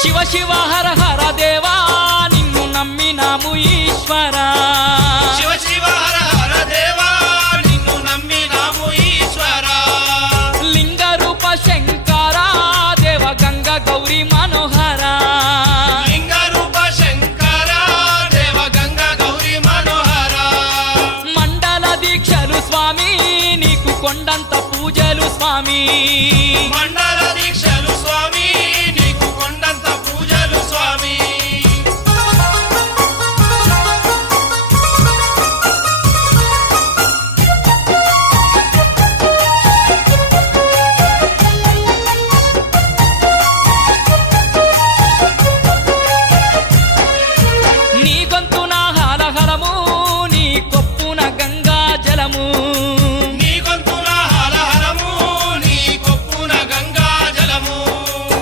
శివ శివ హర హర దేవా నిన్ను నమ్మినాము ఈశ్వరా శివ శివ హర హర దేవా నిన్ను నమ్మినాము ఈశ్వరా లింగ రూప శంకరా దేవ గంగ గౌరీ మనోహరా లింగ రూప శంకరా దేవ గంగ గౌరీ మనోహరా మండల దీక్షలు స్వామి నీకు కొండంత పూజలు స్వామి మండల